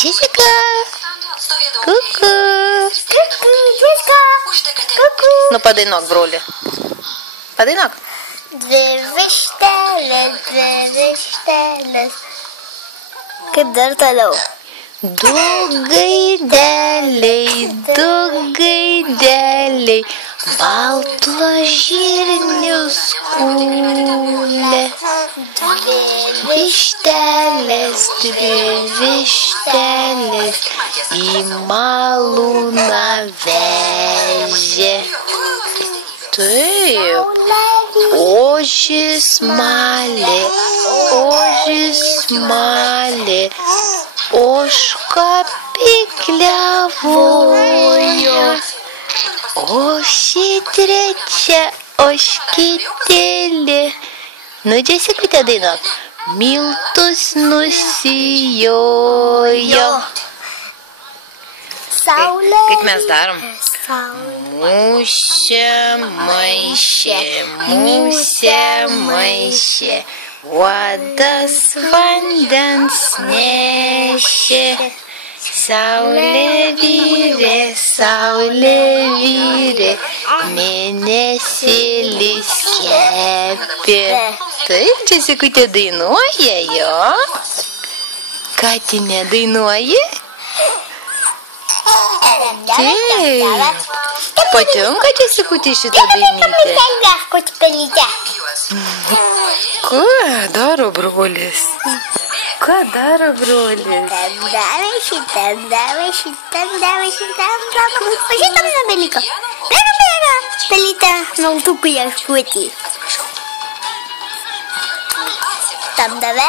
Jessica. Kuku. Kuku, Jessica. Kuku. Nu padainuok, broli. Padainuok. Dvi vištelės. Kaip dar toliau? Du gaideliai, balto žirnių skūlė. Dvi vištelės į malūną vežė. Taip, ožis malė, ožka pikliavojo, o ši trečia ožkytėlė. Nu, Jessicute dainuok. Miltus nusijojo. Saulė. Kaip mes darom? Musė maišė, uodas vandens nešė. Saulė vyrė, mėnesėlis kepė. Taip, Jessicute dainuoja, jo? Ką tu nedainuoji? Taip. Patinka Jessicute šitą dainytę? Ką daro brolis? Šitam nebeliko. Bėga, pelytė naultukų ieškoti. Tam davė.